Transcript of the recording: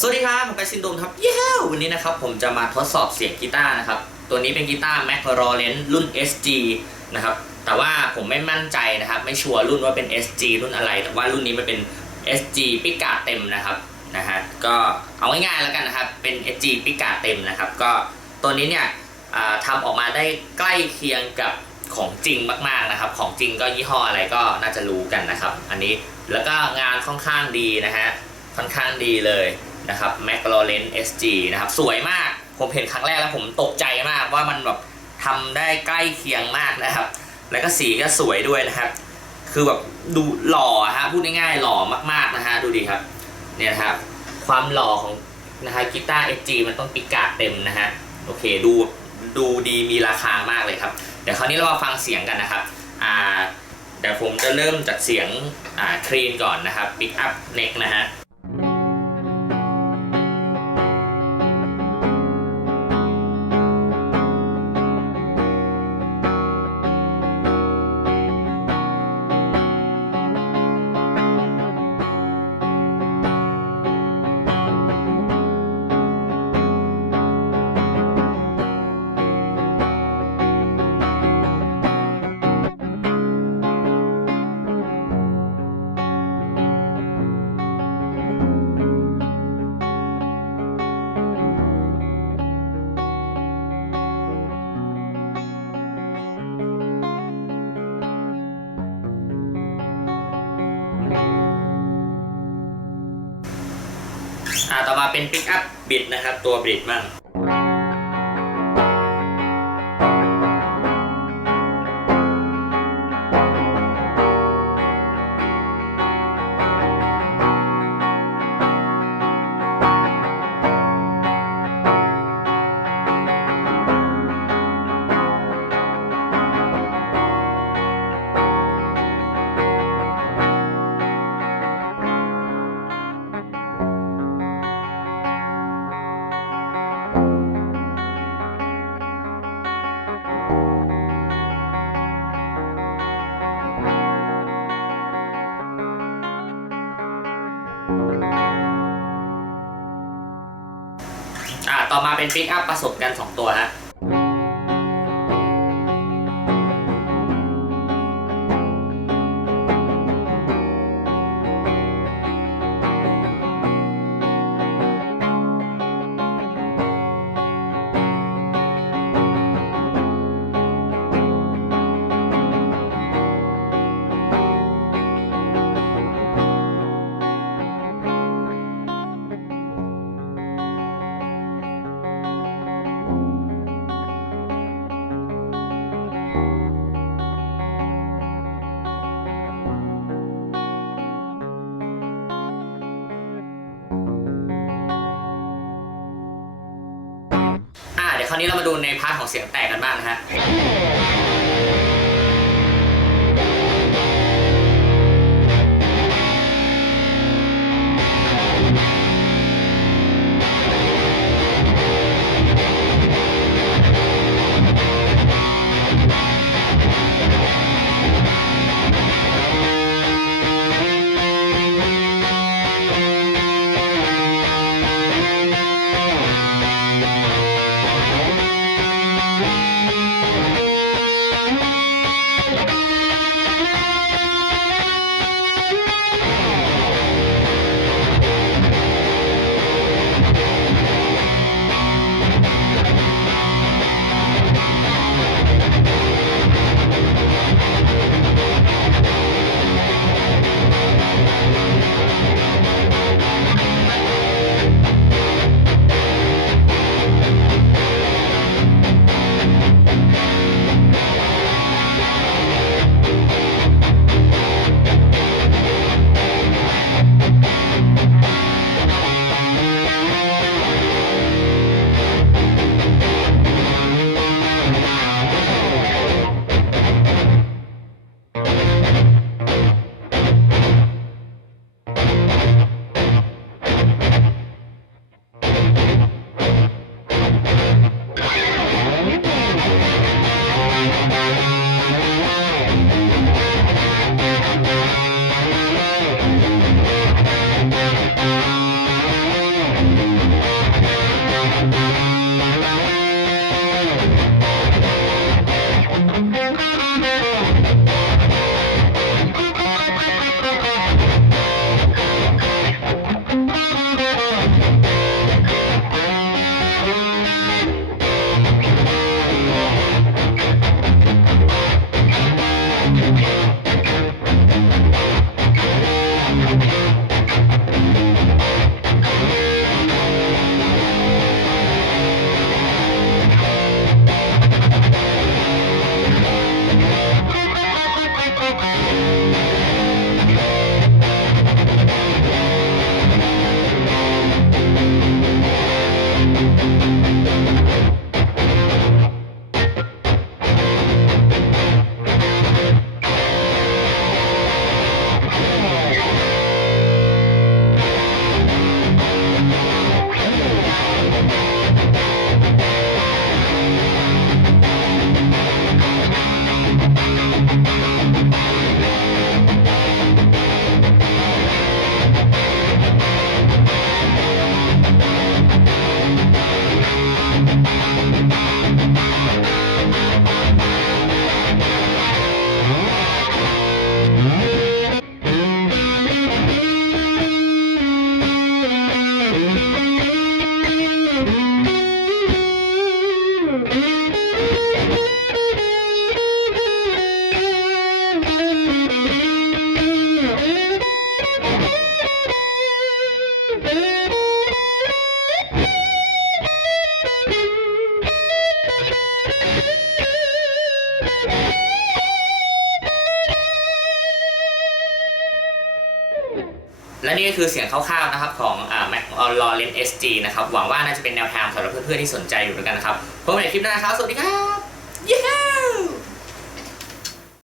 สวัสดีครับผมไปซินโดมครับเย้วันนี้นะครับผมจะมาทดสอบเสียงกีตาร์นะครับ ตัวนี้เป็นกีตาร์ m a c r o l e n รุ่น SG นะครับ แต่ว่าผมไม่มั่นใจนะครับ ไม่ชัวร์รุ่นว่าเป็น SG รุ่นอะไร แต่ว่ารุ่นนี้มันเป็น SG ปิกาเต็มนะครับนะฮะก็เอาง่ายๆแล้วกันนะครับ เป็น SG ปิกาเต็มนะครับ ก็ตัวนี้เนี่ยทำออกมาได้ใกล้เคียงกับของจริงมากๆนะครับ ของจริงก็ยี่ห้ออะไรก็น่าจะรู้กันนะครับ อันนี้แล้วก็งานค่อนข้างดีนะฮะค่อนข้างดีเลย นะครับ m c l a r e n SG นะครับ สวยมาก ผมเห็นครั้งแรกแล้วผมตกใจมากว่ามันแบบทำได้ใกล้เคียงมากนะครับ แล้วก็สีก็สวยด้วยนะครับ คือแบบดูหล่อฮะพูดง่ายๆหล่อมากๆนะฮะดูดีครับ เนี่ยครับความหล่อของนะฮะกีตาร์ SG มันต้องปิกาดเต็มนะฮะโอเคดูดูดีมีราคามากเลยครับ เดี๋ยวคราวนี้เรามาฟังเสียงกันนะครับอ่าเดี๋ยวผมจะเริ่มจากเสียงอ่าคลีนก่อนนะครับปิกอัพเน็กนะฮะ เป็นปิกอัพบิดนะครับ ตัวบิดมั่ง ต่อมาเป็นปิกอัพผสมกัน 2 ตัวฮะ ราวนี้เรามาดูในพาร์ทของเสียงแตกกันบ้างนะฮะ และนี่ก็คือเสียงคร่าวๆนะครับของอ่า Mac l a w r e n c e SG นะครับหวังว่าน่าจะเป็นแนวทางสำหรับเพื่อนๆที่สนใจอยู่ด้วยกันนะครับพบกันในคลิปหน้าครับ สวัสดีครับ เย้